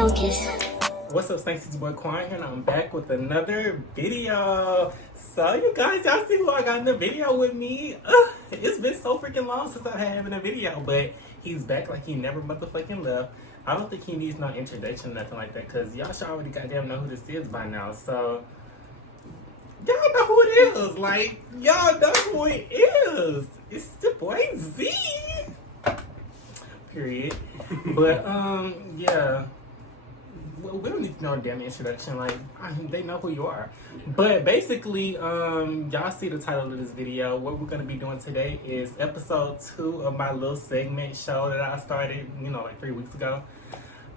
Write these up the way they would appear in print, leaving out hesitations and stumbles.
focus. What's up, Snakes? It's your boy Quan here, and I'm back with another video. So, you guys, y'all see who I got in the video with me? It's been so freaking long since I had him in a video, but he's back like he never motherfucking left. I don't think he needs no introduction, nothing like that, because y'all should already goddamn know who this is by now. So, y'all know who it is. Like, y'all know who it is. It's the boy Z. Period. But, yeah. Well, we don't need to know a damn introduction. Like, they know who you are. But basically, y'all see the title of this video. What we're going to be doing today is episode 2 of my little segment show that I started, like 3 weeks ago.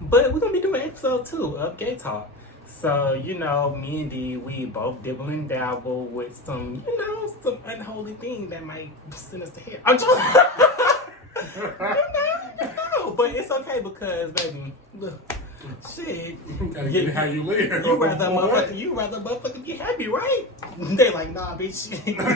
But we're going to be doing episode 2 of Gay Talk. So, me and D, we both dibble and dabble with some, some unholy thing that might send us to hell. I'm just... But it's okay because, baby, look. Shit. Gotta get how you live. You rather motherfucker be happy, right? They like, nah, bitch.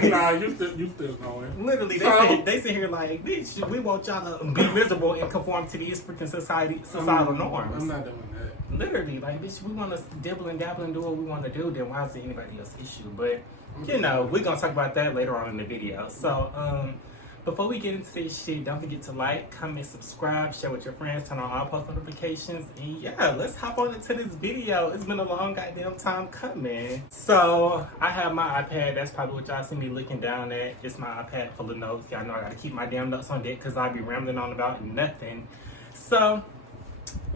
Nah, you still going. Literally, they sit here like, bitch, we want y'all to be miserable and conform to these freaking societal norms. I'm not doing that. Literally, like, bitch, we want to dibble and dabble and do what we want to do, then why is it anybody else's issue? But, we're going to talk about that later on in the video. So, before we get into this shit, don't forget to like, comment, subscribe, share with your friends, turn on all post notifications, and yeah, let's hop on into this video. It's been a long goddamn time coming. So, I have my iPad. That's probably what y'all see me looking down at. It's my iPad full of notes. Y'all know I gotta keep my damn notes on deck because I'll be rambling on about nothing. So,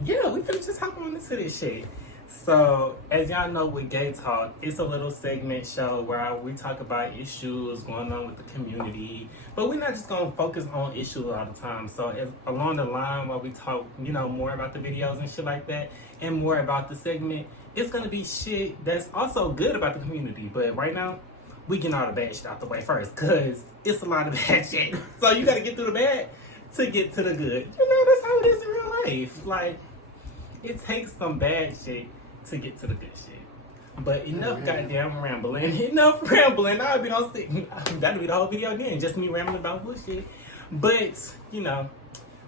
yeah, we finna just hop on into this shit. So, as y'all know with Gay Talk, it's a little segment show where we talk about issues going on with the community. But we're not just going to focus on issues all the time. So, along the line while we talk, more about the videos and shit like that, and more about the segment, it's going to be shit that's also good about the community. But right now, we getting all the bad shit out the way first, because it's a lot of bad shit. So, you got to get through the bad to get to the good. That's how it is in real life. Like, it takes some bad shit to get to the good shit. But enough goddamn rambling. Enough rambling. That'll be the whole video then. Just me rambling about bullshit. But,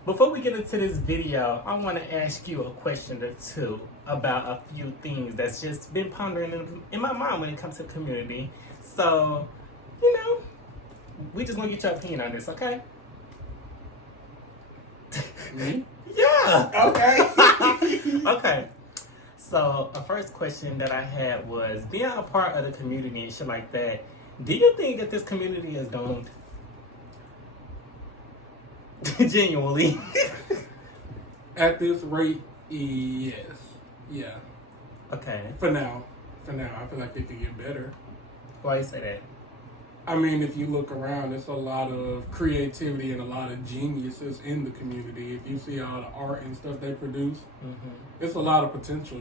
before we get into this video, I want to ask you a question or two about a few things that's just been pondering in my mind when it comes to the community. So, we just want to get your opinion on this, okay? Me? Yeah. Okay. Okay. So, the first question that I had was, being a part of the community and shit like that, do you think that this community is doomed? Genuinely. At this rate, yes. Yeah. Okay. For now. I feel like it could get better. Why you say that? I mean, if you look around, there's a lot of creativity and a lot of geniuses in the community. If you see all the art and stuff they produce, it's a lot of potential,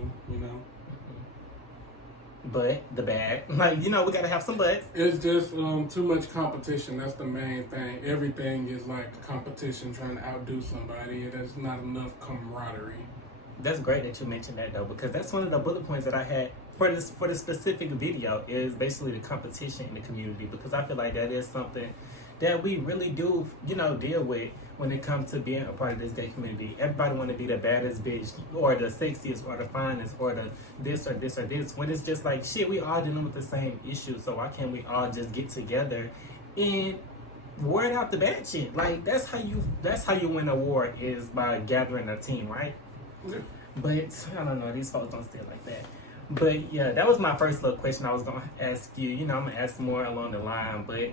But the bad, we gotta have some butts. It's just too much competition. That's the main thing. Everything is like competition, trying to outdo somebody, and there's not enough camaraderie. That's great that you mentioned that though, because that's one of the bullet points that I had for this specific video is basically the competition in the community, because I feel like that is something that we really do, deal with when it comes to being a part of this gay community. Everybody want to be the baddest bitch or the sexiest or the finest or the this or this or this, when it's just like, shit, we all dealing with the same issue, so why can't we all just get together and word out the bad shit? Like, that's how you win a war, is by gathering a team, right? Yeah. But I don't know, these folks don't stay like that. But yeah, that was my first little question I was gonna ask you. I'm gonna ask more along the line, but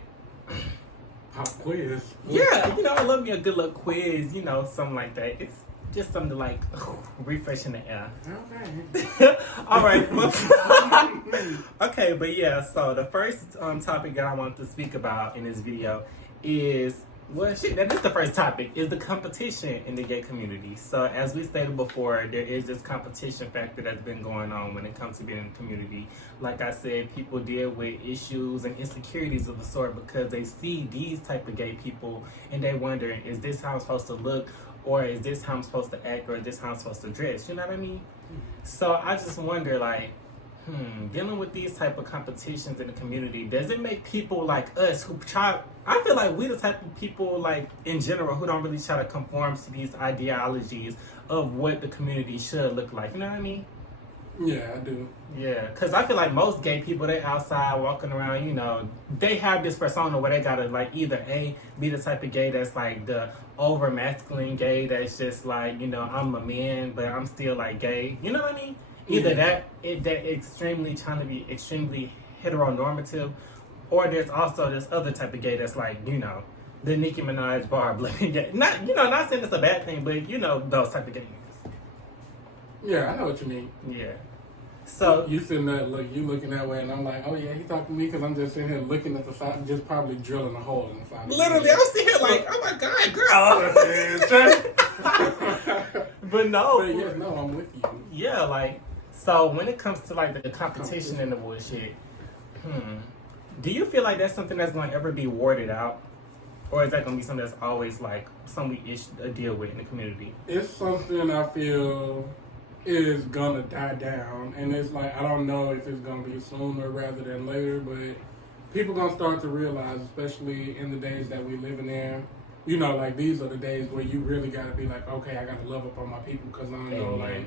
pop quiz. Yeah, I love me a good little quiz, something like that. It's just something to like refreshing the air. Okay. All right. Okay, but yeah, so the first topic that I want to speak about in this video is, well, shit, that is the first topic, is the competition in the gay community. So as we stated before, there is this competition factor that's been going on when it comes to being in the community. Like I said, people deal with issues and insecurities of the sort because they see these type of gay people and they wonder, is this how I'm supposed to look? Or is this how I'm supposed to act? Or is this how I'm supposed to dress? You know what I mean? So I just wonder, like, Dealing with these type of competitions in the community, does it make people like us who try? I feel like we the type of people, like in general, who don't really try to conform to these ideologies of what the community should look like. You know what I mean? Yeah, I do. Yeah, because I feel like most gay people, they outside walking around, you know, they have this persona where they gotta like either A, be the type of gay that's like the over masculine gay that's just like, you know, I'm a man but I'm still like gay. You know what I mean? Either that extremely trying to be extremely heteronormative, or there's also this other type of gay that's like, you know, the Nicki Minaj bar blaming gay. Not, you know, not saying it's a bad thing, but you know, those type of gay niggas. Yeah, I know what you mean. Yeah. So you sitting there, you looking that way, and I'm like, oh yeah, he talking to me because I'm just sitting here looking at the side and just probably drilling a hole in the side. Literally, I'm sitting here like, oh my god, girl. But no. But yeah, no, I'm with you. Yeah, like, so when it comes to like the competition and the bullshit, do you feel like that's something that's going to ever be warded out? Or is that going to be something that's always like something we deal with in the community? It's something I feel is gonna die down, and it's like I don't know if it's gonna be sooner rather than later, but people gonna start to realize, especially in the days that we living in, you know, like these are the days where you really gotta be like, okay, I gotta love up on my people because I don't know like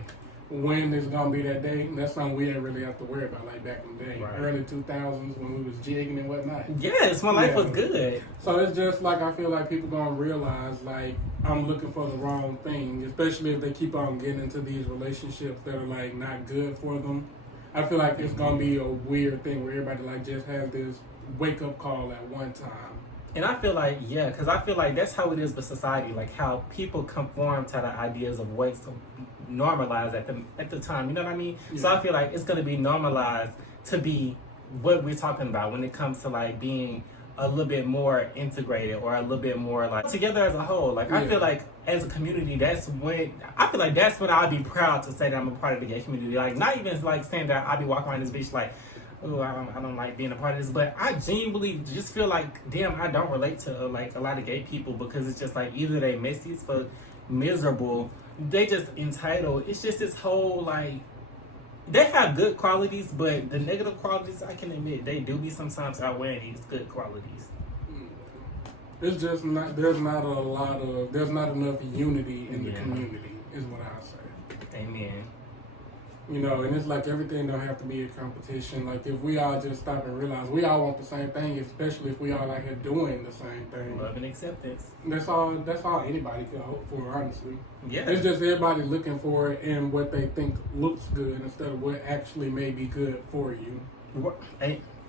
when it's gonna be that day. And that's something we didn't really have to worry about like back in the day, early 2000s when we was jigging and whatnot. Yes, my life was good. So it's just like I feel like people gonna realize like I'm looking for the wrong thing, especially if they keep on getting into these relationships that are like not good for them. I feel like it's gonna be a weird thing where everybody like just has this wake up call at one time. And I feel like, yeah, because I feel like that's how it is with society, like how people conform to the ideas of what's normalized at the time, you know what I mean? Yeah. So I feel like it's going to be normalized to be what we're talking about when it comes to like being a little bit more integrated or a little bit more like together as a whole. Like I feel like as a community, that's when I'll be proud to say that I'm a part of the gay community. Like not even like saying that I'll be walking around this bitch like, oh, I don't like being a part of this, but I genuinely just feel like, damn, I don't relate to like a lot of gay people because it's just like either they messy as fuck, miserable, they just entitled. It's just this whole like, they have good qualities, but the negative qualities, I can admit, they do be sometimes outweighing these good qualities. It's just not, there's not enough unity in the community, is what I say. Amen. You know, and it's like everything don't have to be a competition. Like if we all just stop and realize we all want the same thing, especially if we all out here doing the same thing. Love and acceptance. That's all anybody could hope for, honestly. Yeah. It's just everybody looking for it in what they think looks good instead of what actually may be good for you.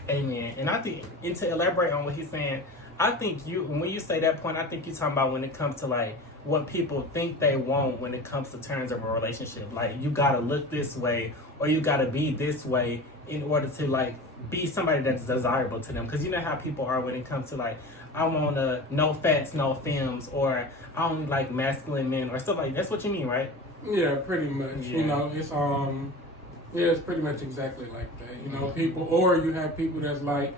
Amen. And I think, and to elaborate on what he's saying, I think when you say that point, I think you're talking about when it comes to like what people think they want when it comes to terms of a relationship. Like you gotta look this way or you gotta be this way in order to like be somebody that's desirable to them. Because you know how people are when it comes to like, I want no fats, no femmes, or I only like masculine men or stuff like that. That's what you mean, right? Yeah, pretty much. Yeah. You know, it's pretty much exactly like that. You know, people, or you have people that's like,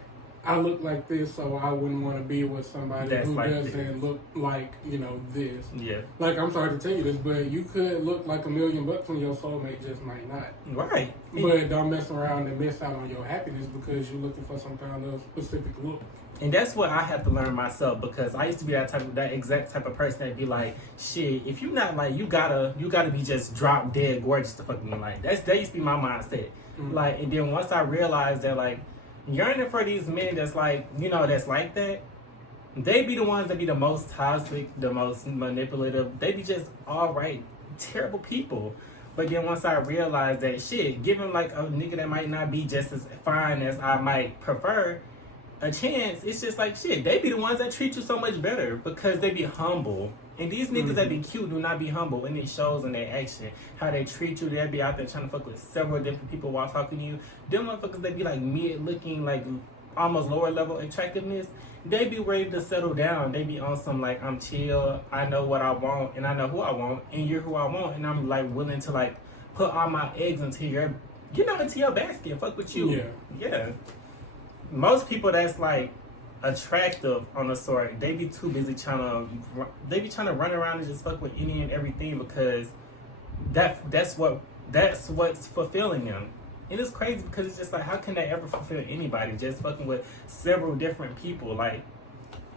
I look like this, so I wouldn't want to be with somebody that's who like doesn't look like, you know, this. Yeah. Like, I'm sorry to tell you this, but you could look like $1 million and your soulmate just might not. Right. But don't mess around and miss out on your happiness because you're looking for some kind of specific look. And that's what I have to learn myself because I used to be that exact type of person that'd be like, shit, if you're not like, you gotta be just drop dead gorgeous to fuck me. Like, that used to be my mindset. Mm-hmm. Like, and then once I realized that, like, yearning for these men that's like, you know, that's like that, they be the ones that be the most toxic, the most manipulative. They be just all right, terrible people. But then once I realized that shit, giving like a nigga that might not be just as fine as I might prefer a chance, it's just like shit, they be the ones that treat you so much better because they be humble. And these niggas that be cute do not be humble, and it shows in their action. How they treat you, they be out there trying to fuck with several different people while talking to you. Them motherfuckers that be like mid-looking, like almost lower level attractiveness, they be ready to settle down. They be on some like, I'm chill, I know what I want, and I know who I want, and you're who I want, and I'm like willing to like put all my eggs into your basket, fuck with you. Yeah. Most people that's like attractive on the sort, they be too busy trying to run around and just fuck with any and everything because that's what's fulfilling them. And it's crazy because it's just like, how can they ever fulfill anybody just fucking with several different people? Like,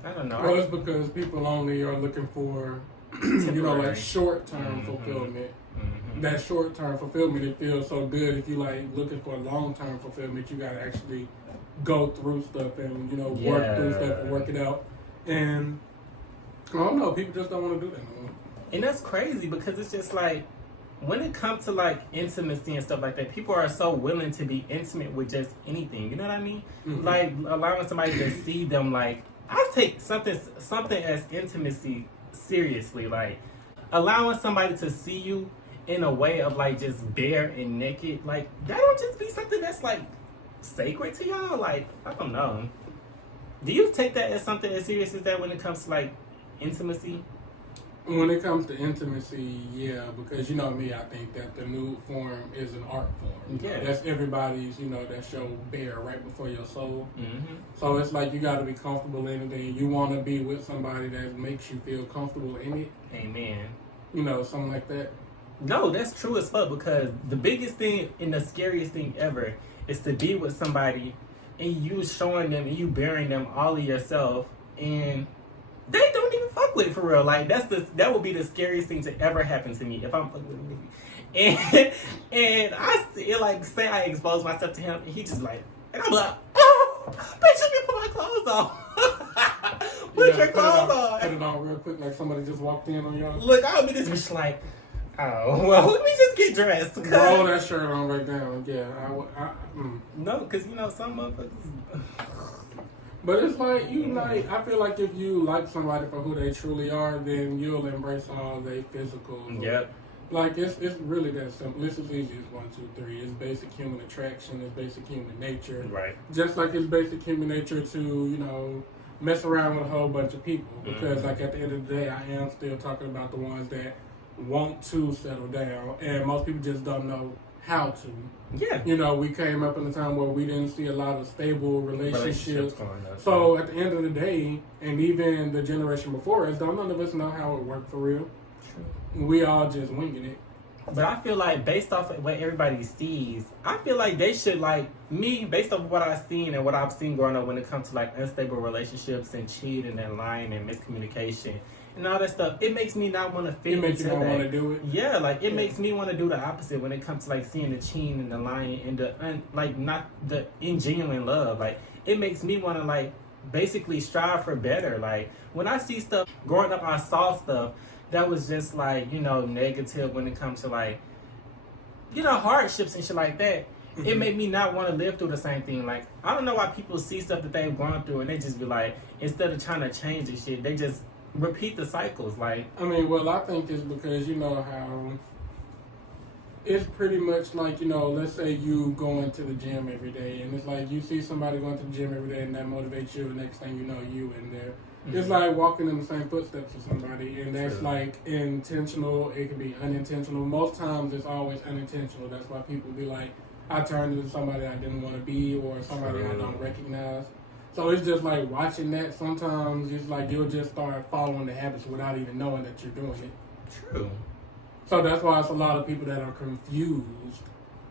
I don't know. Well, it's because people only are looking for, you know, like short-term fulfillment. Mm-hmm. That short-term fulfillment, it feels so good. If you like looking for long-term fulfillment, you gotta actually go through stuff and, you know, work through stuff and work it out. And I don't know, people just don't want to do that no more. And that's crazy because it's just like, when it comes to like intimacy and stuff like that, people are so willing to be intimate with just anything. You know what I mean? Mm-hmm. Like allowing somebody to see them. Like, I take something as intimacy seriously. Like allowing somebody to see you in a way of like just bare and naked. Like that don't just be something that's like sacred to y'all. Like, I don't know. Do you take that as something as serious as that when it comes to like intimacy? When it comes to intimacy, yeah, because you know me, I think that the nude form is an art form. Yeah. That's everybody's, you know, that's your bare right before your soul. Mm-hmm. So it's like you got to be comfortable in it, and you want to be with somebody that makes you feel comfortable in it. Amen. You know, something like that. No, that's true as fuck because the biggest thing and the scariest thing ever is to be with somebody and you showing them and you bearing them all of yourself and they don't even fuck with it for real. Like that would be the scariest thing to ever happen to me if I'm fucking with a nigga. And I see, like, say I expose myself to him and he just like, and I'm like, oh, bitch, let me put my clothes on. Put your clothes on. Put it on real quick, like somebody just walked in on y'all. Look, I'll be this bitch like, oh, well, let me just get dressed. Roll that shirt on right down. Yeah, No, because, you know, some motherfuckers... But it's like, you like, I feel like if you like somebody for who they truly are, then you'll embrace all their physical. Yep. Like, it's really that simple. It's as easy as 1, 2, 3. It's basic human attraction. It's basic human nature. Right. Just like it's basic human nature to, you know, mess around with a whole bunch of people. Because, like, at the end of the day, I am still talking about the ones that want to settle down. And most people just don't know how to. Yeah. You know, we came up in a time where we didn't see a lot of stable relationships. going up. So at the end of the day, and even the generation before us, none of us know how it worked for real. True. We all just winging it. But I feel like based off of what everybody sees, I feel like they should, like, me, based off of what I've seen and what I've seen growing up when it comes to, like, unstable relationships and cheating and lying and miscommunication and all that stuff, it makes me not want to fit into that. It makes you not want to do it? Yeah, like, it makes me want to do the opposite when it comes to, like, seeing the cheating and the lying and the, like, not the ingenuine love. Like, it makes me want to, like, basically strive for better. Like, when I see stuff, growing up, I saw stuff that was just like, you know, negative when it comes to like, you know, hardships and shit like that. Mm-hmm. It made me not want to live through the same thing. Like, I don't know why people see stuff that they've gone through and they just be like, instead of trying to change the shit, they just repeat the cycles. Like, I mean, well, I think it's because you know how it's pretty much like, you know, let's say you going to the gym every day and it's like you see somebody going to the gym every day and that motivates you. The next thing you know, you in there. Mm-hmm. It's like walking in the same footsteps of somebody, and that's like intentional. It can be unintentional. Most times, it's always unintentional. That's why people be like, "I turned into somebody I didn't want to be, or somebody I don't recognize." So it's just like watching that. Sometimes it's like you'll just start following the habits without even knowing that you're doing it. true. So that's why it's a lot of people that are confused.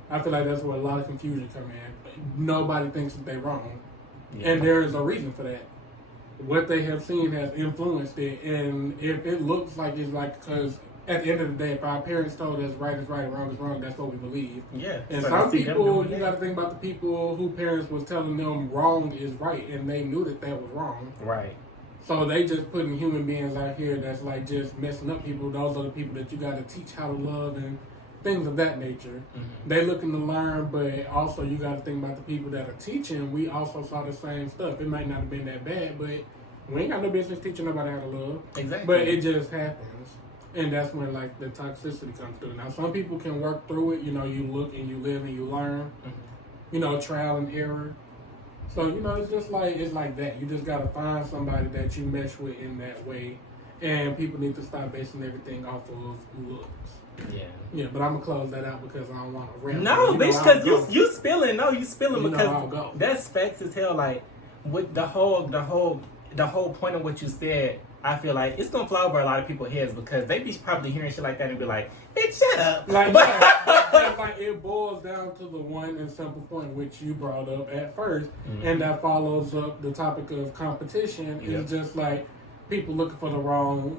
I feel like that's where a lot of confusion come in. Nobody thinks that they're wrong, and there is a reason for that. What they have seen has influenced it, and if it looks like it's like, because at the end of the day, if our parents told us right is right and wrong is wrong, that's what we believe. Yeah. And some people, you got to think about the people who parents was telling them wrong is right, and they knew that was wrong. Right. So they just putting human beings out here that's like just messing up people. Those are the people that you got to teach how to love and things of that nature. Mm-hmm. They looking to learn, but also you got to think about the people that are teaching. We also saw the same stuff. It might not have been that bad, but we ain't got no business teaching nobody how to love. Exactly. But it just happens. And that's when, like, the toxicity comes through. Now, some people can work through it. You know, you look and you live and you learn. Mm-hmm. You know, trial and error. So, you know, it's just like, it's like that. You just got to find somebody that you mesh with in that way. And people need to stop basing everything off of looks. Yeah. Yeah, but I'm going to close that out because I don't want to ramble. No, bitch, because you spilling. No, you spilling because go. That's facts as hell. Like, with the whole point of what you said I feel like it's gonna fly over a lot of people's heads because they be probably hearing shit like that and be like, "Bitch, shut up!" Like, yeah, like it boils down to the one and simple point which you brought up at 1st, and that follows up the topic of competition. Is just like people looking for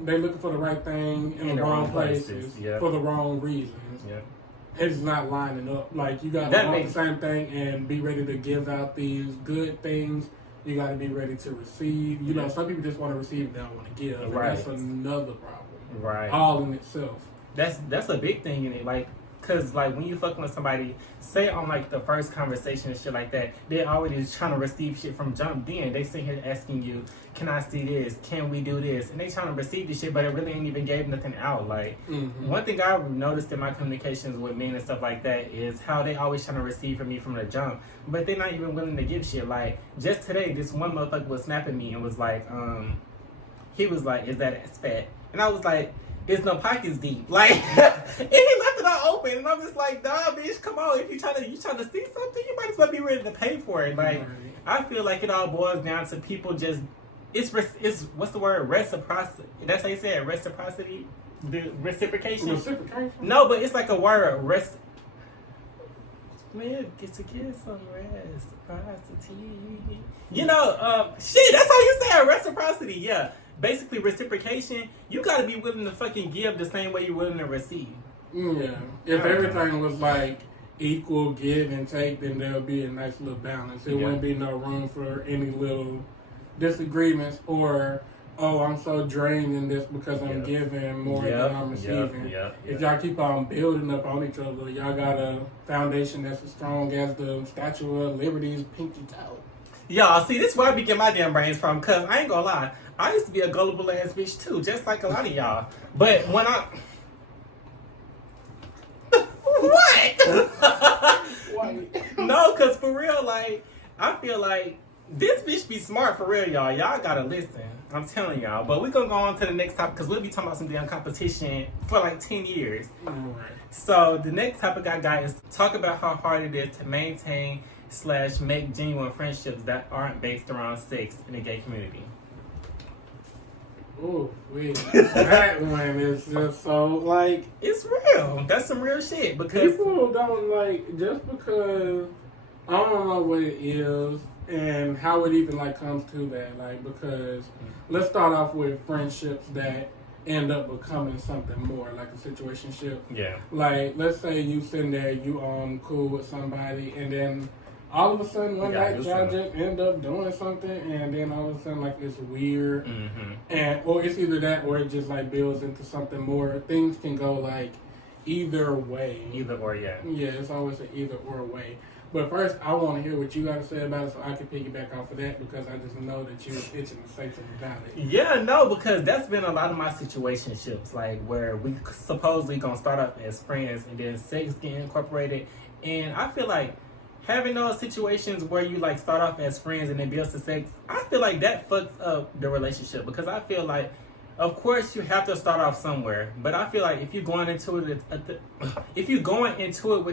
they're looking for the right thing in the wrong places for the wrong reasons. Yeah. It's not lining up. Like, you got to want the same thing and be ready to give out these good things. You got to be ready to receive. You know, some people just want to receive and they don't want to give. And that's another problem. Right. All in itself. That's a big thing in it. Like, because, like, when you fucking with somebody, say on, like, the first conversation and shit like that, they're already trying to receive shit from jump. Then they sit here asking you, can I see this? Can we do this? And they trying to receive this shit, but it really ain't even gave nothing out. Like, one thing I've noticed in my communications with men and stuff like that is how they always trying to receive from me from the jump, but they're not even willing to give shit. Like, just today, this one motherfucker was snapping me and was like, he was like, is that ass fat? And I was like, it's no pockets deep. Like, and he left it all open, and I'm just like, nah, bitch, come on. If you trying to see something, you might as well be ready to pay for it. Like, I feel like it all boils down to people just, it's what's the word? Reciprocity. That's how you say it, reciprocity? The reciprocation? Reciprocation? No, but it's like a word, man, get to get some reciprocity. You know, shit, that's how you say it, reciprocity, yeah. Basically, reciprocation, you gotta be willing to fucking give the same way you're willing to receive. Yeah. If everything was like equal give and take, then there would be a nice little balance. There wouldn't be no room for any little disagreements or, oh, I'm so drained in this because I'm giving more than I'm receiving. If y'all keep on building up on each other, y'all got a foundation that's as strong as the Statue of Liberty's pinky toe. Y'all, see, this is where I be getting my damn brains from, because I ain't gonna lie, I used to be a gullible ass bitch too, just like a lot of y'all. But when I... What? No, because for real, like, I feel like this bitch be smart for real, y'all. Y'all gotta listen. I'm telling y'all. But we're gonna go on to the next topic, because we'll be talking about some damn competition for like 10 years. So the next topic I got is talk about how hard it is to maintain / make genuine friendships that aren't based around sex in the gay community. Oh, wait. That one is just so, like... It's real. That's some real shit, because... People don't, like, just because... I don't know what it is and how it even, like, comes to that. Like, because... Let's start off with friendships that end up becoming something more, like a situationship. Yeah. Like, let's say you sitting there, you cool with somebody, and then... all of a sudden, one night, y'all just end up doing something, and then all of a sudden, like, it's weird. And or it's either that, or it just, like, builds into something more. Things can go, like, either way. Either or, yeah. Yeah, it's always an either or way. But first, I want to hear what you got to say about it so I can piggyback off of that, because I just know that you're itching to say something about it. Yeah, no, because that's been a lot of my situationships, like, where we supposedly gonna start up as friends, and then sex get incorporated. And I feel like having those situations where you like start off as friends and then build to sex, I feel like that fucks up the relationship, because I feel like, of course, you have to start off somewhere, but I feel like if you're going into it, with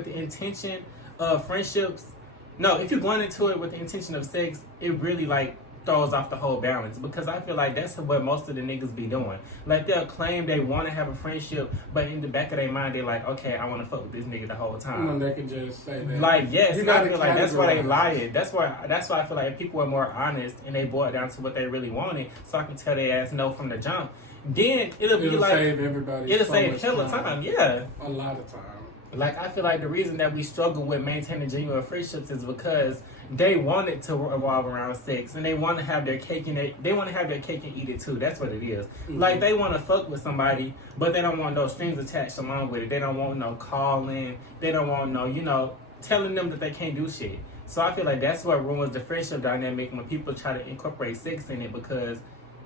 the intention of friendships, if you're going into it with the intention of sex, it really like throws off the whole balance, because I feel like that's what most of the niggas be doing. Like, they'll claim they want to have a friendship, but in the back of their mind, they're like, okay, I want to fuck with this nigga the whole time. And they can just say that. Like, yes, I feel like that's why they lied. That's why I feel like if people were more honest and they boiled down to what they really wanted, so I can tell their ass no from the jump, then it'll like save everybody. It'll save hella time. Yeah, a lot of time. Like, I feel like the reason that we struggle with maintaining genuine friendships is because they want it to revolve around sex, and they want to have their cake and they want to have their cake and eat it too. That's what it is. Like, they want to fuck with somebody, but they don't want no strings attached along with it. They don't want no calling. They don't want no, telling them that they can't do shit. So I feel like that's what ruins the friendship dynamic when people try to incorporate sex in it, because,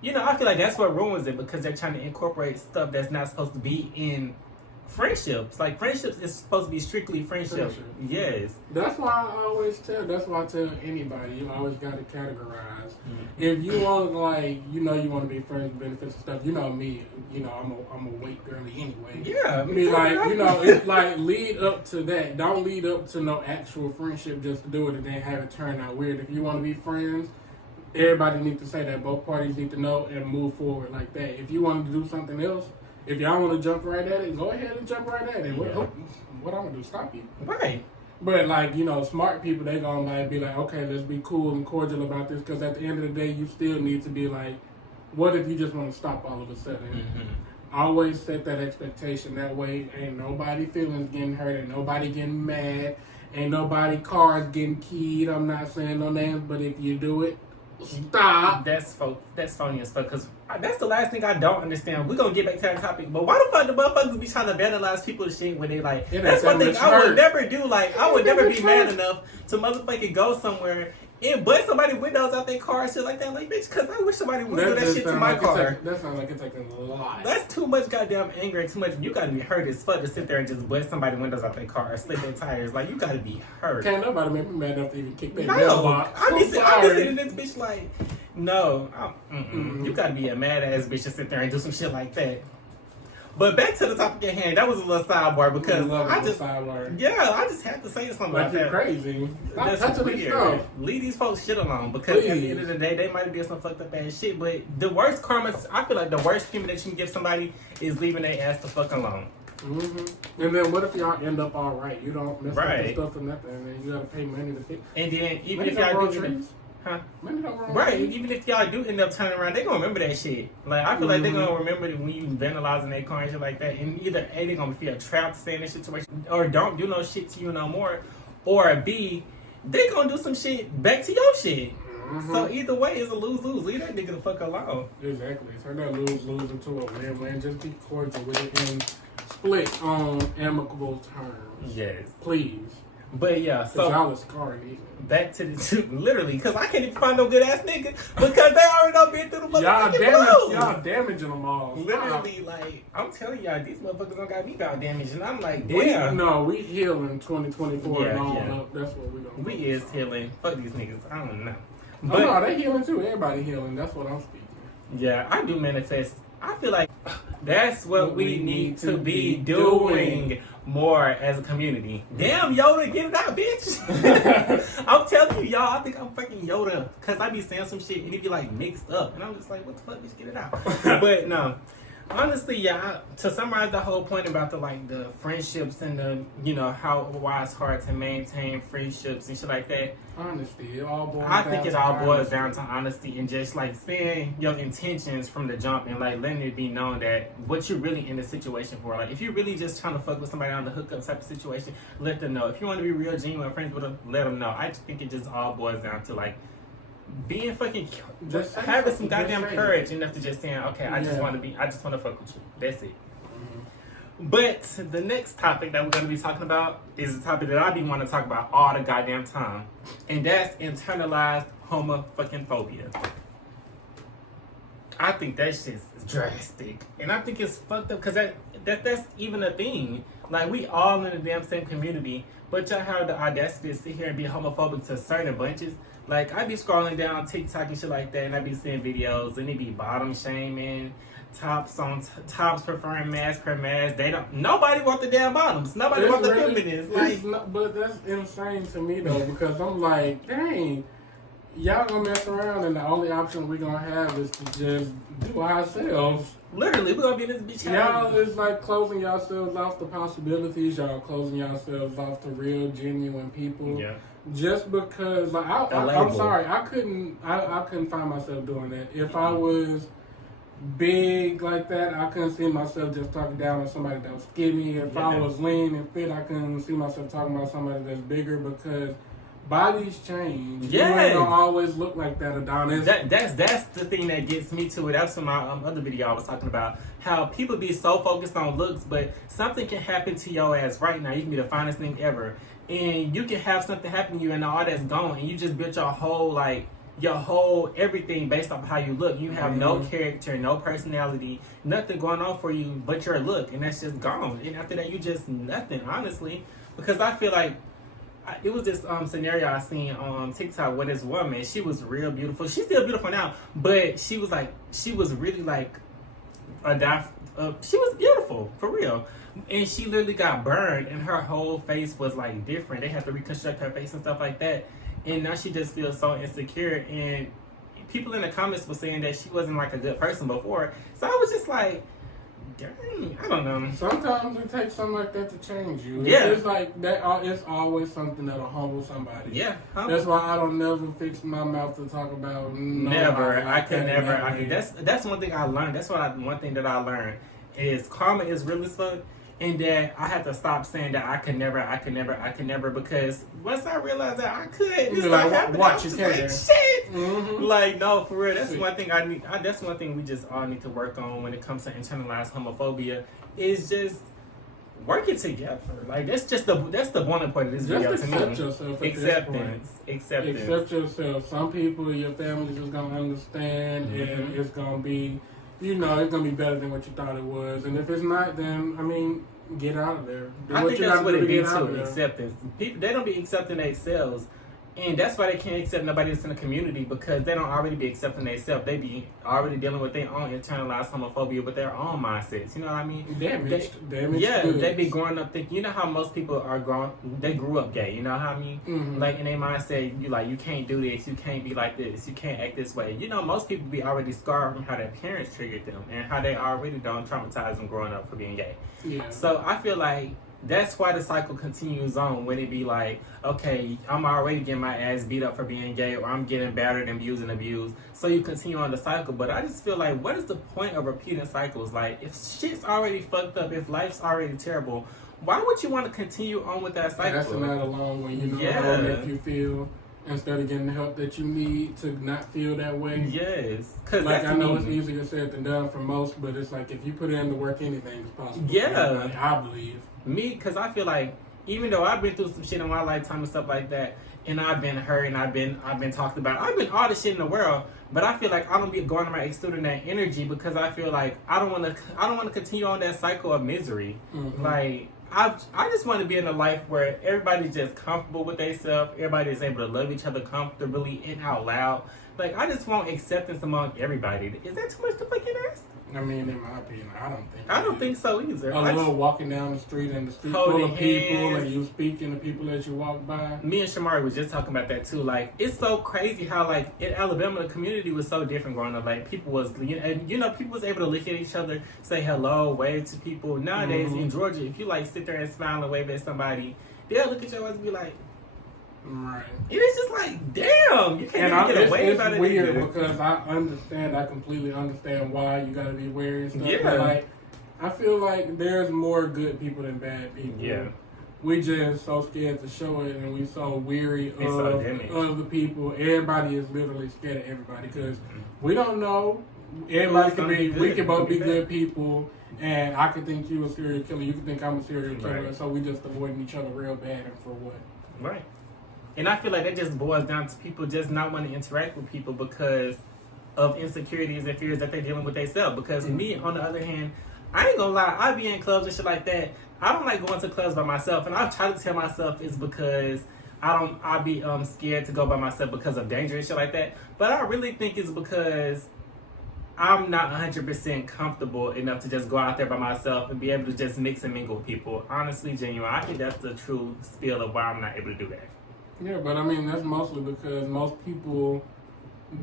I feel like that's what ruins it, because they're trying to incorporate stuff that's not supposed to be in friendships. Like, friendships is supposed to be strictly friendship. Yes. That's why I tell anybody, you always got to categorize. If you want, like, you want to be friends, benefits and stuff, me, I'm a weight girly anyway. Yeah. It's like, lead up to that. Don't lead up to no actual friendship just to do it and then have it turn out weird. If you want to be friends, everybody needs to say that. Both parties need to know and move forward like that. If you want to do something else, if y'all want to jump right at it, go ahead and jump right at it. Yeah. What I'm gonna do? Stop you? Right. But like, you know, smart people, they gonna like be like, okay, let's be cool and cordial about this, because at the end of the day, you still need to be like, what if you just want to stop all of a sudden? Mm-hmm. Always set that expectation. That way, ain't nobody feelings getting hurt, ain't nobody getting mad, ain't nobody cars getting keyed. I'm not saying no names, but if you do it, stop. That's phony as fuck. Cause that's the last thing I don't understand. We're gonna get back to that topic, but why the fuck the motherfuckers be trying to vandalize people's shit when they like? It That's ain't one that thing much I would hurt. never do. Like I would It ain't never that be much mad hurt. enough to motherfucking go somewhere and bust somebody windows out their car and shit like that. Like bitch, cause I wish somebody would do that just shit to sound my like car. that sounds like it's taking a lot. That's too much goddamn anger and too much. You gotta be hurt as fuck to sit there and just bust somebody windows out their car or slip their tires. Like you gotta be hurt. Can't nobody make me mad enough to even kick their No, mailbox. I'm just sorry. sitting in this bitch like, no, you gotta be a mad ass bitch to sit there and do some shit like that. But back to the topic at hand, that was a little sidebar because I just have to say something Like about you're that. crazy. Stop That's touching the weird. stuff. Leave these folks shit alone because at the Please. end of the day, they might have did some fucked up ass shit. But the worst karma, I feel like the worst karma that you can give somebody is leaving their ass the fuck alone. Mm-hmm. And then what if y'all end up all right? You don't mess up Right. the stuff or nothing, and then you gotta pay money to fix. And then even Money if don't grow y'all do, trees. huh? Money don't grow Right, trees. even if y'all do end up turning around, they gonna remember that shit. Like I feel like they're gonna remember that when you vandalizing their car and shit like that. And either A, they're gonna feel trapped to stay in this situation, or don't do no shit to you no more, or B, they gonna do some shit back to your shit. So either way, it's a lose-lose. Leave that nigga the fuck alone. Exactly. Turn that lose into a win-win. Just be cordial with it and split on amicable terms. Yes, Please. but yeah. So So y'all is scarred. back to the literally, because I can't even find no good ass nigga because they already done been through the motherfucking road. Y'all damaging them all. Literally, like, I'm telling y'all, these motherfuckers don't got me about damage, and I'm like, We damn. we healing 2024 and all Yeah. up. That's what we gonna. We is healing. Fuck these niggas. I don't know. Oh, But, no, they healing too. Everybody healing. That's what I'm speaking. yeah, I do manifest. I feel like that's what we need to be doing more as a community. Damn, Yoda, get it out, bitch. I'm telling you, y'all, I think I'm fucking Yoda. Because I be saying some shit and it be like mixed up. And I'm just like, what the fuck, bitch, get it out. But no. Honestly, yeah, to summarize the whole point about the friendships and the, why it's hard to maintain friendships and shit like that. Honesty. It all boils I down think it to all boils honesty. down to honesty and just like saying your intentions from the jump and like letting it be known that what you're really in the situation for. Like if you're really just trying to fuck with somebody on the hookup type of situation, let them know. If you want to be real genuine friends with them, let them know. I just think it just all boils down to like being fucking, Just say having some something, goddamn just say courage enough to just saying, okay, I just Yeah. want to fuck with you. That's it. But the next topic that we're going to be talking about is a topic that I be wanting to talk about all the goddamn time. And that's internalized homophobia. I think that shit's drastic. And I think it's fucked up because that's even a thing. Like, we all in the damn same community, but y'all have the audacity to sit here and be homophobic to certain bunches. Like, I be scrolling down TikTok and shit like that, and I be seeing videos, and it be bottom shaming, tops preferring mass per mass. Nobody want the damn bottoms. Nobody want the feminists. Like, but that's insane to me though, because I'm like, dang, y'all gonna mess around, and the only option we gonna have is to just do ourselves. literally, we're gonna be in this bitch. Y'all is like closing yourselves off the possibilities. Y'all closing yourselves off to real, genuine people. Yeah. Just because, like, I'm label. sorry, I couldn't find myself doing that. If I was big like that, I couldn't see myself just talking down on somebody that was skinny. If I was lean and fit, I couldn't see myself talking about somebody that's bigger, because bodies change. You ain't gonna always look like that, Adonis. That's the thing that gets me to it. That's from my other video I was talking about. How people be so focused on looks, but something can happen to your ass right now. You can be the finest thing ever. And you can have something happen to you and all that's gone. And you just built your whole everything based off how you look. You have no character, no personality, nothing going on for you but your look. And that's just gone. And after that, you just nothing, honestly. Because I feel like it was this scenario I seen on TikTok where this woman, she was real beautiful. She's still beautiful now, but she was really like she was beautiful for real. And she literally got burned, and her whole face was like different. They had to reconstruct her face and stuff like that. And now she just feels so insecure. And people in the comments were saying that she wasn't like a good person before. So I was just like, dang, I don't know. Sometimes it takes something like that to change you. Yeah. It's like that. It's always something that'll humble somebody. Yeah. That's why I don't never fix my mouth to talk about. Never. I could never. Way. That's one thing I learned. That's one thing that I learned is karma is real as fuck. And that I had to stop saying that I could never, because once I realized that I could, it's like happening. Watch your like, shit. Mm-hmm. Like, no, for real. That's one thing I need. That's one thing we just all need to work on when it comes to internalized homophobia. Is just working together. Like that's the boiling point of this video to me. Accept yourself. Acceptance. Accept yourself. Some people, your family's just gonna understand, and it's gonna be, it's gonna be better than what you thought it was. And if it's not, then I mean, get out of there. I think that's what it be too. Acceptance. People, they don't be accepting themselves. And that's why they can't accept nobody that's in the community, because they don't already be accepting themselves. They be already dealing with their own internalized homophobia with their own mindsets. You know what I mean? Damaged. Yeah, they be growing up thinking. You know how most people they grew up gay. You know how I mean? Mm-hmm. Like in their mindset, you can't do this. You can't be like this. You can't act this way. Most people be already scarred from how their parents triggered them and how they already done traumatized them growing up for being gay. Yeah. So I feel like that's why the cycle continues on when it be like, okay, I'm already getting my ass beat up for being gay, or I'm getting battered and abused. So you continue on the cycle. But I just feel like, what is the point of repeating cycles? Like, if shit's already fucked up, if life's already terrible, why would you want to continue on with that cycle? Passing that along when you know how to make you feel, instead of getting the help that you need to not feel that way. Yes. Cause like, I know it's easier said than done for most, but it's like, if you put in the work, anything is possible. Yeah. I believe. Me, because I feel like, even though I've been through some shit in my lifetime and stuff like that, and I've been hurt and I've been talked about, I've been all the shit in the world, but I feel like I don't be going around exuding that energy, because I feel like I don't want to continue on that cycle of misery. Mm-hmm. Like, I just want to be in a life where everybody's just comfortable with themselves, everybody is able to love each other comfortably and out loud. Like, I just want acceptance among everybody. Is that too much to fucking ask? I mean, in my opinion, I don't think so either. A little walking down the street and the street full of people, and you speaking to people as you walk by. Me and Shamari was just talking about that too. Like, it's so crazy how, like, in Alabama, the community was so different growing up. Like, people was, people was able to look at each other, say hello, wave to people. Nowadays in Georgia, if you like sit there and smile and wave at somebody, they'll look at your eyes and be like, right. It is just like, damn, you can't even get a wave out of it. It's weird because I completely understand why you gotta be wary and stuff. Yeah. But like, I feel like there's more good people than bad people. Yeah. We just so scared to show it, and we so weary of the people. Everybody is literally scared of everybody because we don't know. Everybody can be. We can both be good people. And I could think you a serial killer. You could think I'm a serial killer. Right. So we just avoiding each other real bad, and for what? Right. And I feel like that just boils down to people just not wanting to interact with people because of insecurities and fears that they're dealing with themselves. Because me, on the other hand, I ain't gonna lie, I be in clubs and shit like that. I don't like going to clubs by myself, and I try to tell myself it's because I be scared to go by myself because of danger and shit like that. But I really think it's because I'm not 100% comfortable enough to just go out there by myself and be able to just mix and mingle with people. Honestly, genuine, I think that's the true spiel of why I'm not able to do that. Yeah, but I mean, that's mostly because most people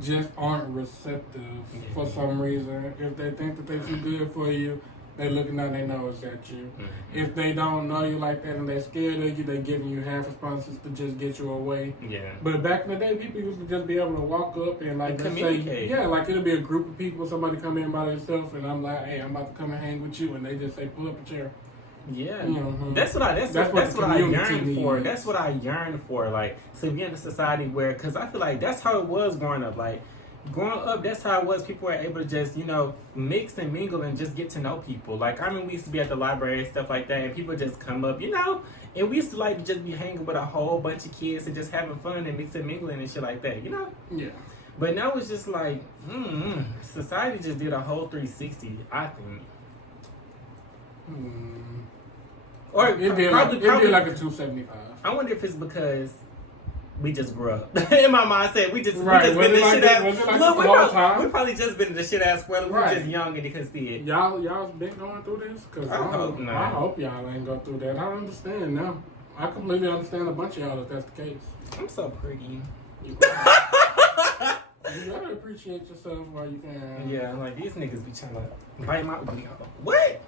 just aren't receptive for some reason. If they think that they too good for you, they looking down their nose at you. Mm-hmm. If they don't know you like that and they're scared of you, they giving you half responses to just get you away. Yeah. But back in the day, people used to just be able to walk up and like communicate. Say, like it'll be a group of people, somebody come in by themselves, and I'm like, hey, I'm about to come and hang with you, and they just say, pull up a chair. Yeah, mm-hmm. That's what I yearn for. That's what I yearn for. Like, to be in a society where, because I feel like that's how it was growing up. Like, growing up, that's how it was. People were able to just, mix and mingle and just get to know people. Like, I mean, we used to be at the library and stuff like that, and people just come up, and we used to like to just be hanging with a whole bunch of kids and just having fun and mixing and mingling and shit like that, Yeah. But now it's just like, society just did a whole 360, I think. Or it'd be like a 275. I wonder if it's because we just grew up. In my mindset, we just been in the shit ass. We probably just been in the shit ass square. We're just young and you can see it. Y'all been going through this? Cause I hope y'all ain't go through that. I understand now. I completely understand a bunch of y'all if that's the case. I'm so pretty. You gotta appreciate yourself while you can. Yeah, like these niggas be trying to bite my what?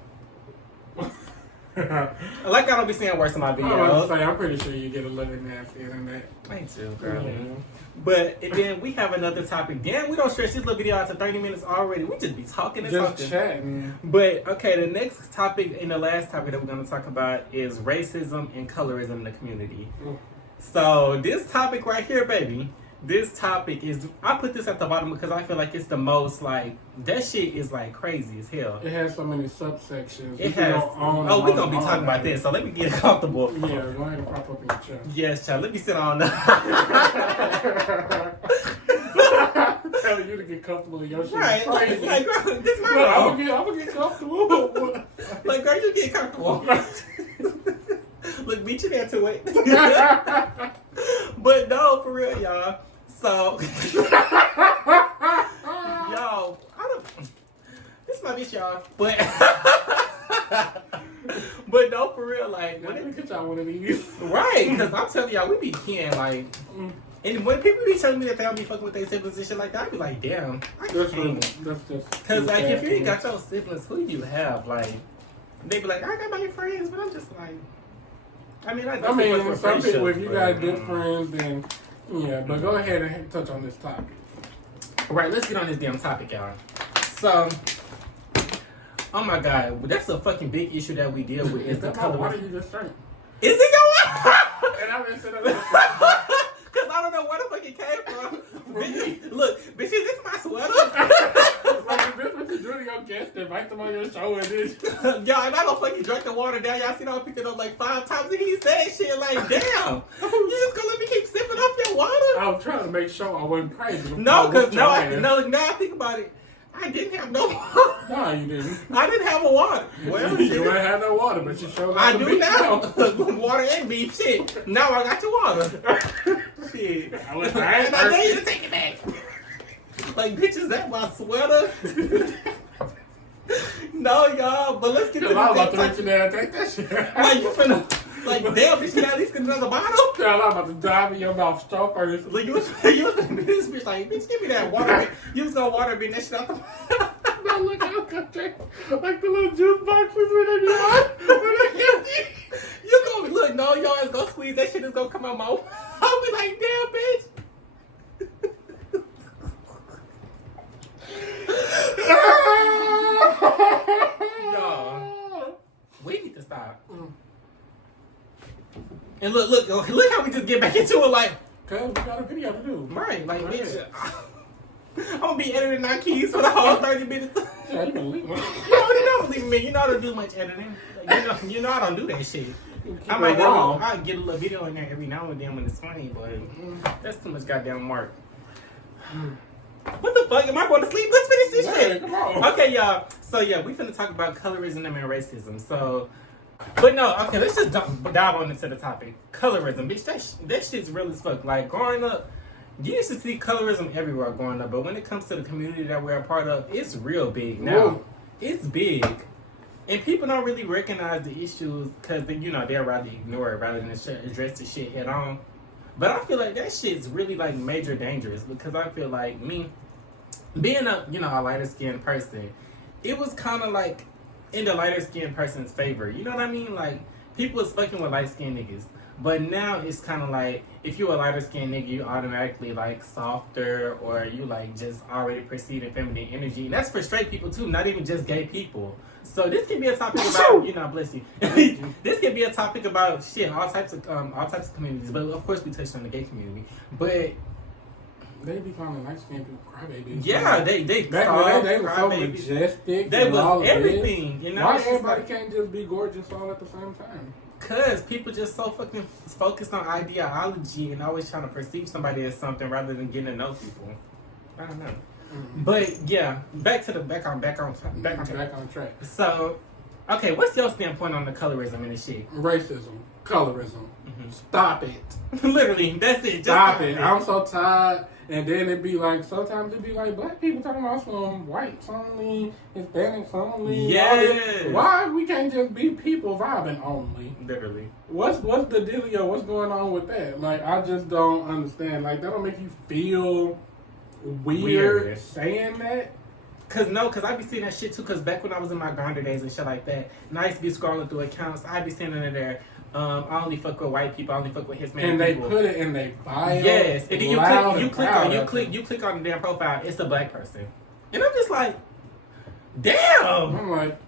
Like I don't be saying worse in my I was videos. about to say, I'm pretty sure you get a little nastier than that. Me too, girl. Yeah. But and then we have another topic. Damn, we don't stretch this little video out to 30 minutes already. We just be talking and Just talking. chatting. But okay, the next topic and the last topic that we're gonna talk about is racism and colorism in the community. Mm. So this topic right here, baby. This topic is, I put this at the bottom because I feel like it's the most, like, that shit is, like, crazy as hell. It has so many subsections. It has. Oh, we're going to be talking about this, so let me get comfortable. Yeah, go ahead and pop up in your chest. Yes, child. Let me sit on now. Telling you to get comfortable in your shit. Right. Like, girl, this is my I'm going to get comfortable. Like, girl, you get comfortable. Look, beat you there to it. But no, for real, y'all. So, yo, this is my bitch, y'all. But no, for real, like, When did get y'all one of these? right? Because I'm telling y'all, we be kidding, like, and when people be telling me that they don't be fucking with their siblings and shit like that, I be like, damn, I That's can't. just. Because like, if you ain't got your siblings, who you have? Like, they be like, I got my friends, but I'm just like, I mean, some people, if you got good friends, then yeah. But go ahead and touch on this topic. Right, let's get on this damn topic, y'all. So, oh my God, that's a fucking big issue that we deal with. Is the color? Why did you just drink? Is it your water? And I've been sitting Because I don't know where the fuck it came from. Bitch, look, bitch, is this my sweater? like, if this what you do to your guests, invite them on your show and this. Y'all, and I don't fucking drink the water down. Y'all seen I picked it up like 5 times and he said shit like, damn, you just gonna let me keep sipping off your water? I was trying to make sure I wasn't crazy. No, because now I think about it. I didn't have no water. No, you didn't. I didn't have a water. Well, you ain't have no water, but you showed up. I do now. Water and beef. Shit. Now I got your water. Shit. And I dare you to take it back. Like, bitch, is that my sweater? No, y'all. But let's get to the I'm about to let you down and take that shit. Like, you finna. Like, damn, bitch, you at least get another bottle? I'm about to dive in your mouth straw first. Like, you was finna be this bitch, like, bitch, give me that water. You was gonna water me that shit out the Now look how country, like the little juice boxes when they be hot, when they empty. You gonna look, no, y'all is gonna squeeze that shit is gonna come out my mouth. I'll be like, damn, bitch. Y'all, we need to stop. And look how we just get back into it, like, Cause we got a video to do. right, like, Right. bitch. I'm gonna be editing our keys for the whole 30 minutes. Yeah, you believe me. You already don't believe me. You know I don't do much editing. Like, you know I don't do that shit. I might get a little video in there every now and then when it's funny, but that's too much goddamn work. What the fuck? Am I going to sleep? Let's finish this Hey, shit. come on. Okay, y'all. So yeah, we finna talk about colorism and racism. So, but no, okay, let's just dive on into the topic. Colorism, bitch. That shit's real as fuck. Like growing up, you used to see colorism everywhere growing up, but when it comes to the community that we're a part of, it's real big now. Whoa. It's big. And people don't really recognize the issues because, you know, they'd rather ignore it rather than address the shit head on. But I feel like that shit's really, like, major dangerous because I feel like me, being a, you know, a lighter-skinned person, it was kind of, like, in the lighter-skinned person's favor. You know what I mean? Like, people is fucking with light-skinned niggas. But now it's kind of like, if you're a lighter-skinned nigga, you automatically, like, softer or you, like, just already perceiving feminine energy. And that's for straight people, too, not even just gay people. So this can be a topic about, you know, bless you. This can be a topic about shit, all types of communities. But of course, we touched on the gay community. But They be calling light skinned people crybabies. yeah, they back when they were so majestic. They and all was of everything, you know. Why It's just everybody like, can't just be gorgeous all at the same time? cause people just so fucking focused on ideology and always trying to perceive somebody as something rather than getting to know people. I don't know. Mm-hmm. But yeah, back on track. So, okay, what's your standpoint on the colorism and the shit? Racism, colorism. Mhm. Stop it. Literally, that's it. Just Stop it. I'm so tired. And then it'd be like, sometimes it'd be like black people talking about some whites only, Hispanics only. Yes. Why we can't just be people vibing only? Literally. What's the dealio? What's going on with that? Like, I just don't understand. Like, that don't make you feel weird saying that. Cause I be seeing that shit too. Cause back when I was in my grinder days and shit like that, and I used to be scrolling through accounts, I'd be sitting in there. I only fuck with white people. I only fuck with Hispanic people. And they people. put it in their bio. Yes, and then you click on the damn profile. It's a black person, and I'm just like, damn. I'm like,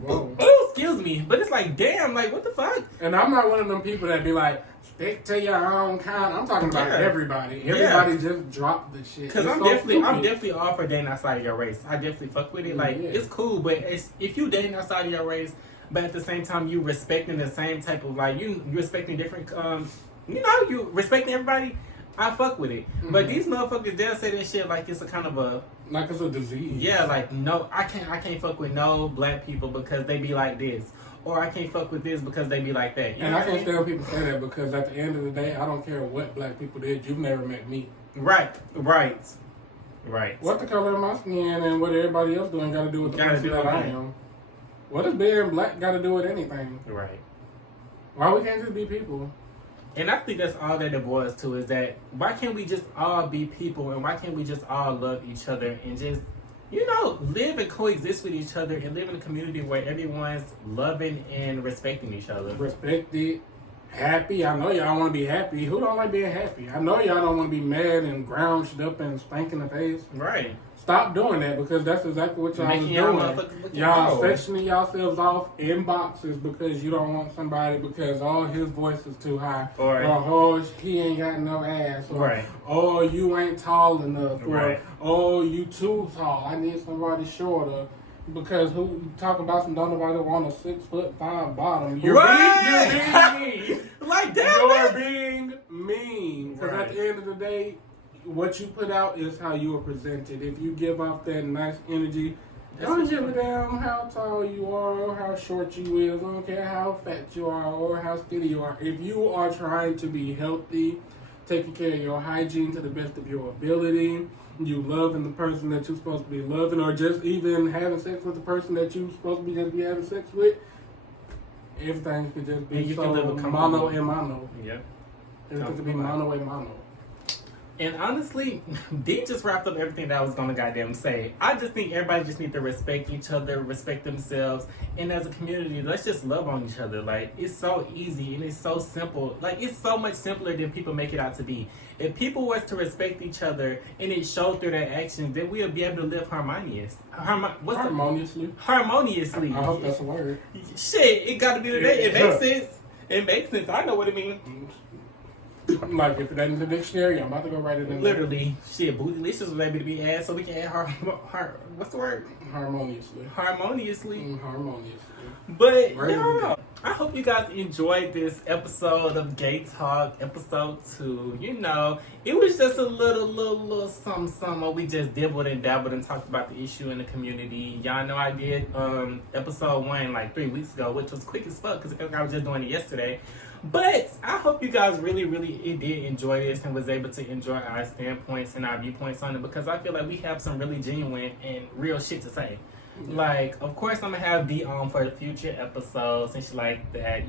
whoa. Oh, excuse me, but it's like, damn, like what the fuck? And I'm not one of them people that be like, stick to your own kind. I'm talking about everybody. Everybody just drop the shit. Because I'm definitely all for dating outside of your race. I definitely fuck with it. Like it's cool, but if you dating outside of your race, but at the same time you respecting the same type of like you respecting different you respecting everybody. I fuck with it. Mm-hmm. But these motherfuckers, they'll say that shit like it's a kind of a like it's a disease. Yeah, like no, I can't fuck with no black people because they be like this. Or I can't fuck with this because they be like that. And I can't stand when people say that because at the end of the day, I don't care what black people did. You've never met me. Right. What the color of my skin and what everybody else doing got to do with the person that I am. What does being black got to do with anything? Right. Why we can't just be people? And I think that's all that it boils to is that why can't we just all be people and why can't we just all love each other and just live and coexist with each other and live in a community where everyone's loving and respecting each other. Respected, happy. I know y'all want to be happy. Who don't like being happy? I know y'all don't want to be mad and grounded up and spank in the face. Right. Stop doing that because that's exactly what y'all is doing. Y'all sectioning yourselves off in boxes because you don't want somebody because his voice is too high. Or he ain't got no ass. Or you ain't tall enough. Or you too tall. I need somebody shorter. Because who talk about some don't nobody want a 6'5" bottom. You're being mean. Like that. You're being mean. Because at the end of the day, what you put out is how you are presented. If you give off that nice energy, don't give a damn how tall you are or how short you is. I don't care how fat you are or how skinny you are. If you are trying to be healthy, taking care of your hygiene to the best of your ability, you loving the person that you're supposed to be loving, or just even having sex with the person that you're supposed to be just be having sex with, everything could just be so mono and mono. Yeah. Everything could be mono and mono. And honestly, D just wrapped up everything that I was gonna goddamn say. I just think everybody just need to respect each other, respect themselves, and as a community, let's just love on each other. Like, it's so easy and it's so simple. Like, it's so much simpler than people make it out to be. If people was to respect each other and it showed through their actions, then we'll be able to live harmoniously. Harmoniously. I hope that's a word. Shit, it gotta be today. It makes sense. It makes sense. I know what it means. Like, if it ain't in the dictionary, I'm about to go write it in. Literally, shit, bootylicious was able to be asked, so we can add what's the word? Harmoniously. Harmoniously. Harmoniously. But, yeah, I hope you guys enjoyed this episode of Gay Talk, episode 2. It was just a little something where we just dibbled and dabbled and talked about the issue in the community. Y'all know I did episode 1 like 3 weeks ago, which was quick as fuck because I was just doing it yesterday. But I hope you guys really did enjoy this and was able to enjoy our standpoints and our viewpoints on it because I feel like we have some really genuine and real shit to say. Like, of course, I'm going to have D on for future episodes and shit like that,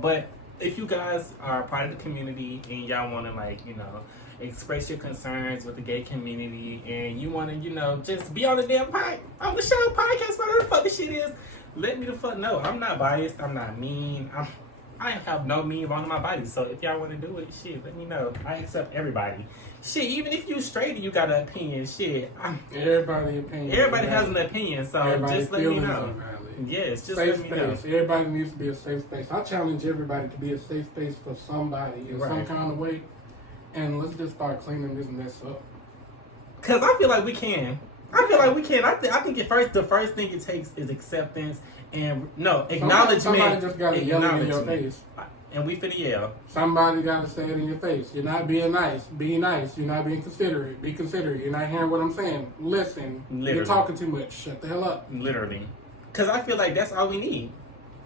But if you guys are part of the community and y'all want to, express your concerns with the gay community and you want to, just be on the damn on the show podcast, whatever the fuck this shit is, let me the fuck know. I'm not biased. I'm not mean. I have no mean wrong in my body. So if y'all want to do it, shit, let me know. I accept everybody. Shit, even if you straight and you got an opinion, shit. Everybody has an opinion, so just let me know. Yes, just let me know. Everybody needs to be a safe space. I challenge everybody to be a safe space for somebody in some kind of way. And let's just start cleaning this mess up. Because I feel like we can. I think the first thing it takes is acceptance and acknowledgement. Somebody just got to yell it in your face. And we finna yell. Somebody got to say it in your face. You're not being nice. Be nice. You're not being considerate. Be considerate. You're not hearing what I'm saying. Listen. Literally. You're talking too much. Shut the hell up. Literally. Because I feel like that's all we need.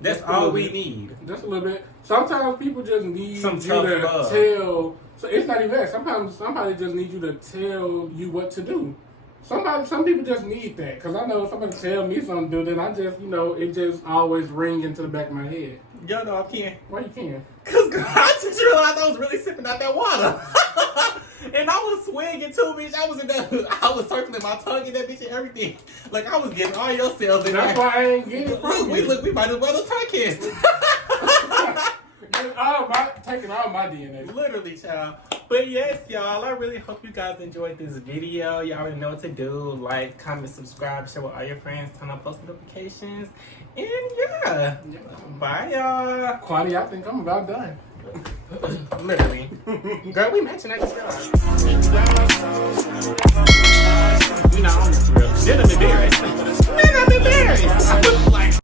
That's all we need. Just a little bit. Sometimes people just need you to tell. So it's not even that. Sometimes somebody just needs you to tell you what to do. Some people just need that. Because I know if somebody tell me something to do, then I just, it just always ring into the back of my head. Yo, no, I can't. Why you can't? Because I just realized I was really sipping out that water. And I was swinging too, bitch. I was circling my tongue in that bitch and everything. Like, I was getting all your cells in there. That's why I ain't getting it from you. We might as well have podcast. Taking all my DNA. Literally, child. But yes, y'all, I really hope you guys enjoyed this video. Y'all already know what to do. Like, comment, subscribe, share with all your friends, turn on post notifications. And yeah. Bye, y'all. Quadi, I think I'm about done. Literally. Girl, we matching that.